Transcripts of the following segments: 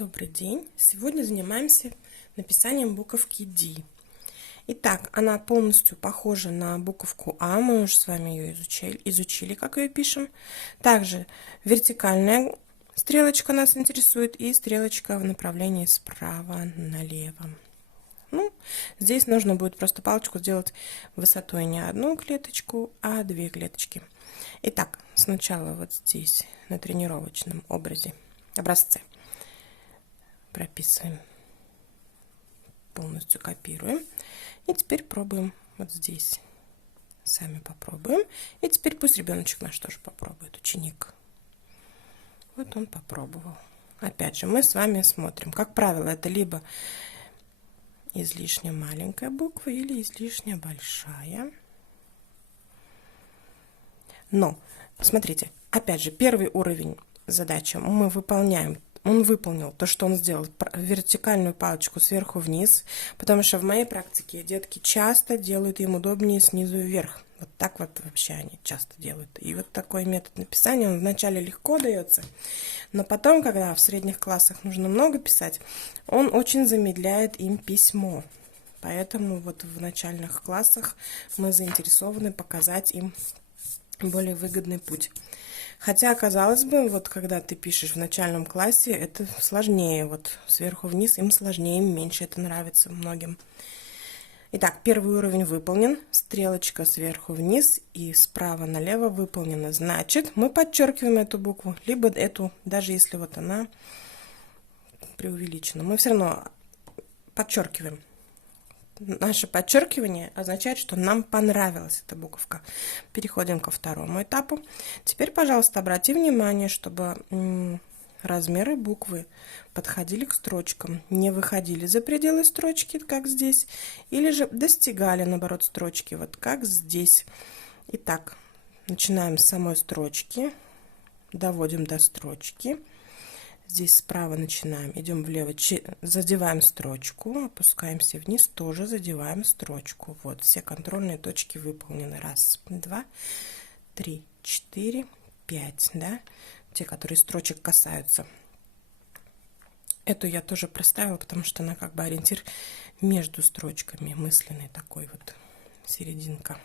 Добрый день! Сегодня занимаемся написанием буковки D. Итак, она полностью похожа на буковку А, мы уже с вами ее изучили, как ее пишем. Также вертикальная стрелочка нас интересует и стрелочка в направлении справа налево. Здесь нужно будет просто палочку сделать высотой не одну клеточку, а две клеточки. Итак, сначала вот здесь на тренировочном образце прописываем, полностью копируем. И теперь пробуем вот здесь. Сами попробуем. И теперь пусть ребеночек наш тоже попробует, ученик. Вот он попробовал. Опять же, мы с вами смотрим. Как правило, это либо излишне маленькая буква или излишне большая. Но, смотрите, опять же, первый уровень задачи мы выполняем. Он выполнил то, что он сделал, вертикальную палочку сверху вниз, потому что в моей практике детки часто делают им удобнее снизу вверх. Вот так вот вообще они часто делают. И вот такой метод написания, он вначале легко дается, но потом, когда в средних классах нужно много писать, он очень замедляет им письмо. Поэтому вот в начальных классах мы заинтересованы показать им более выгодный путь. Хотя, казалось бы, вот когда ты пишешь в начальном классе, это сложнее. Вот сверху вниз им сложнее, им меньше это нравится многим. Итак, первый уровень выполнен. Стрелочка сверху вниз и справа налево выполнена. Значит, мы подчеркиваем эту букву, либо эту, даже если вот она преувеличена. Мы все равно подчеркиваем. Наше подчеркивание означает, что нам понравилась эта буковка. Переходим ко второму этапу. Теперь, пожалуйста, обрати внимание, чтобы размеры буквы подходили к строчкам, не выходили за пределы строчки, как здесь, или же достигали, наоборот, строчки, вот как здесь. Итак, начинаем с самой строчки, доводим до строчки. Здесь справа начинаем, идем влево, задеваем строчку, опускаемся вниз, тоже задеваем строчку. Вот, все контрольные точки выполнены. Раз, два, три, четыре, пять, да? Те, которые строчек касаются. Эту я тоже проставила, потому что она как бы ориентир между строчками, мысленный такой вот, серединка.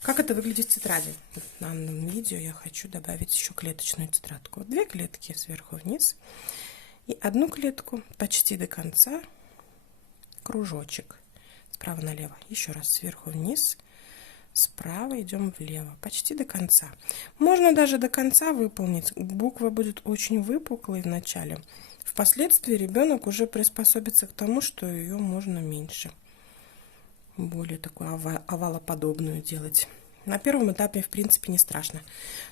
Как это выглядит в тетради? В данном видео я хочу добавить еще клеточную тетрадку. Вот две клетки сверху вниз и одну клетку почти до конца, кружочек справа налево. Еще раз сверху вниз, справа идем влево, почти до конца. Можно даже до конца выполнить. Буква будет очень выпуклой в начале. Впоследствии ребенок уже приспособится к тому, что ее можно меньше. Более такую овалоподобную делать. На первом этапе, в принципе, не страшно.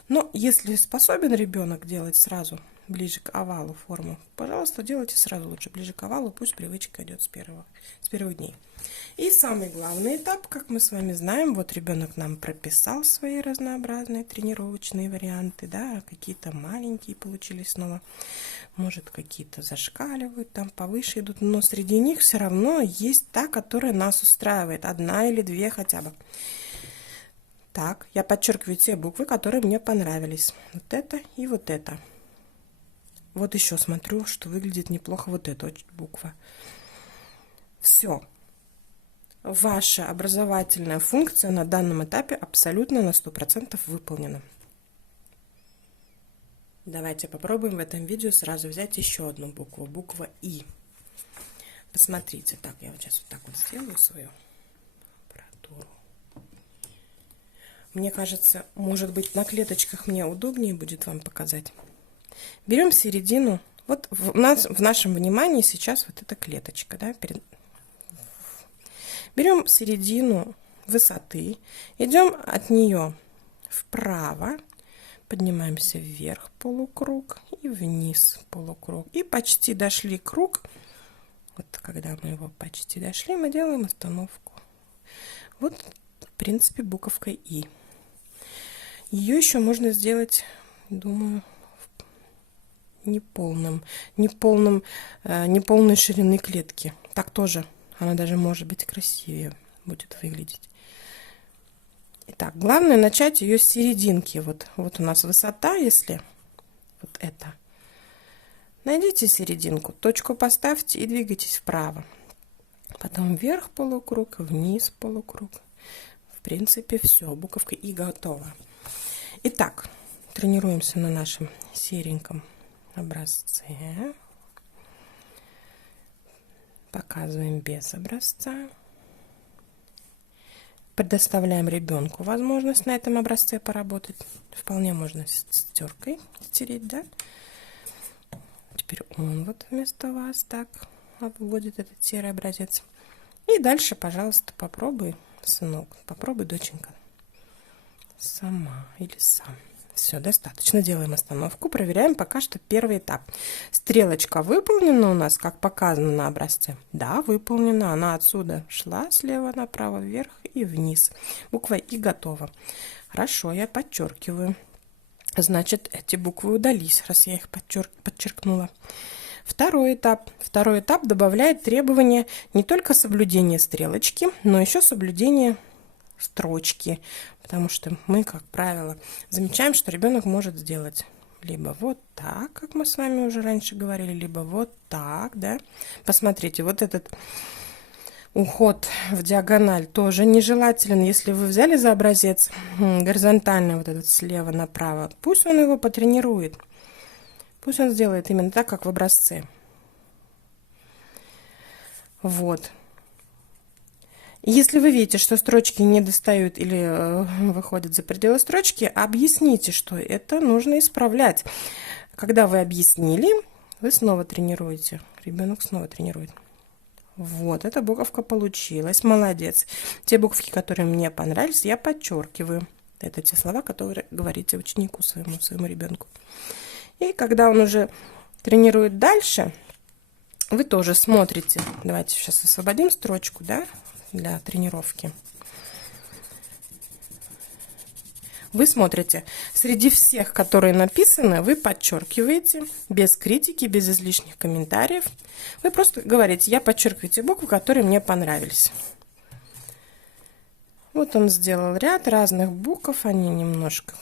Но если способен ребенок делать сразу ближе к овалу форму, пожалуйста, делайте сразу лучше ближе к овалу, пусть привычка идет с первых дней. И самый главный этап, как мы с вами знаем, вот ребенок нам прописал свои разнообразные тренировочные варианты, да, какие-то маленькие получились снова, может, какие-то зашкаливают, там повыше идут, но среди них все равно есть та, которая нас устраивает, одна или две хотя бы. Так, я подчеркиваю те буквы, которые мне понравились. Вот это и вот это. Вот еще смотрю, что выглядит неплохо вот эта буква. Все. Ваша образовательная функция на данном этапе абсолютно на 100% выполнена. Давайте попробуем в этом видео сразу взять еще одну букву. Буква И. Посмотрите. Так, я вот сейчас вот так вот сделаю свою аппаратуру. Мне кажется, может быть, на клеточках мне удобнее будет вам показать. Берем середину. Вот в нашем внимании сейчас вот эта клеточка, да, берем середину высоты, идем от нее вправо, поднимаемся вверх полукруг и вниз полукруг. И почти дошли круг. Вот когда мы его почти дошли, мы делаем остановку. Вот, в принципе, буковка И. Ее еще можно сделать, думаю, неполной ширины клетки. Так тоже она даже может быть красивее будет выглядеть. Итак, главное начать ее с серединки. Вот у нас высота, если вот это Найдите серединку, точку поставьте и двигайтесь вправо. Потом вверх полукруг, вниз полукруг. В принципе, все, буковка И готова. Итак, тренируемся на нашем сереньком образце. Показываем без образца. Предоставляем ребенку возможность на этом образце поработать. Вполне можно с теркой стереть, да? Теперь он вот вместо вас так обводит этот серый образец. И дальше, пожалуйста, попробуй, сынок, попробуй, доченька, сама или сам. Все, достаточно. Делаем остановку. Проверяем пока что первый этап. Стрелочка выполнена у нас, как показано на образце? Да, выполнена. Она отсюда шла слева направо, вверх и вниз. Буква И готова. Хорошо, я подчеркиваю. Значит, эти буквы удались, раз я их подчеркнула. Второй этап. Второй этап добавляет требования не только соблюдения стрелочки, но еще соблюдения строчки, потому что мы, как правило, замечаем, что ребенок может сделать либо вот так, как мы с вами уже раньше говорили, либо вот так, да. Посмотрите, вот этот уход в диагональ тоже нежелателен. Если вы взяли за образец горизонтальный вот этот слева направо, пусть он его потренирует, пусть он сделает именно так, как в образце. Вот. Если вы видите, что строчки не достают или выходят за пределы строчки, объясните, что это нужно исправлять. Когда вы объяснили, вы снова тренируете. Ребенок снова тренирует. Вот, эта буковка получилась. Молодец. Те буковки, которые мне понравились, я подчеркиваю. Это те слова, которые говорите ученику своему ребенку. И когда он уже тренирует дальше, вы тоже смотрите. Давайте сейчас освободим строчку, да, для тренировки. Вы смотрите, среди всех, которые написаны, вы подчеркиваете, без критики, без излишних комментариев. Вы просто говорите, я подчеркиваю те буквы, которые мне понравились. Вот он сделал ряд разных букв, они немножко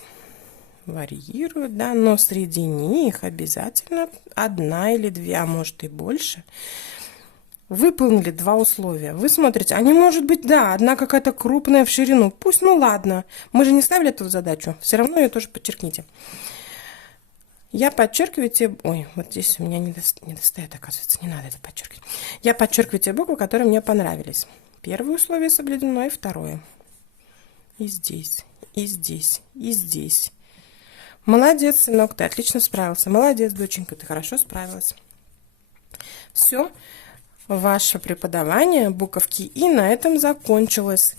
варьируют, да, но среди них обязательно одна или две, а может и больше, выполнили два условия. Вы смотрите, а не может быть, да, одна какая-то крупная в ширину. Пусть, ну ладно, мы же не ставили эту задачу. Все равно ее тоже подчеркните. Я подчеркиваю те... Ой, вот здесь у меня не достает, оказывается, не надо это подчеркивать. Я подчеркиваю те буквы, которые мне понравились. Первое условие соблюдено, и второе. И здесь, и здесь, и здесь. Молодец, сынок, ты отлично справился. Молодец, доченька, ты хорошо справилась. Все. Ваше преподавание буковки И на этом закончилось.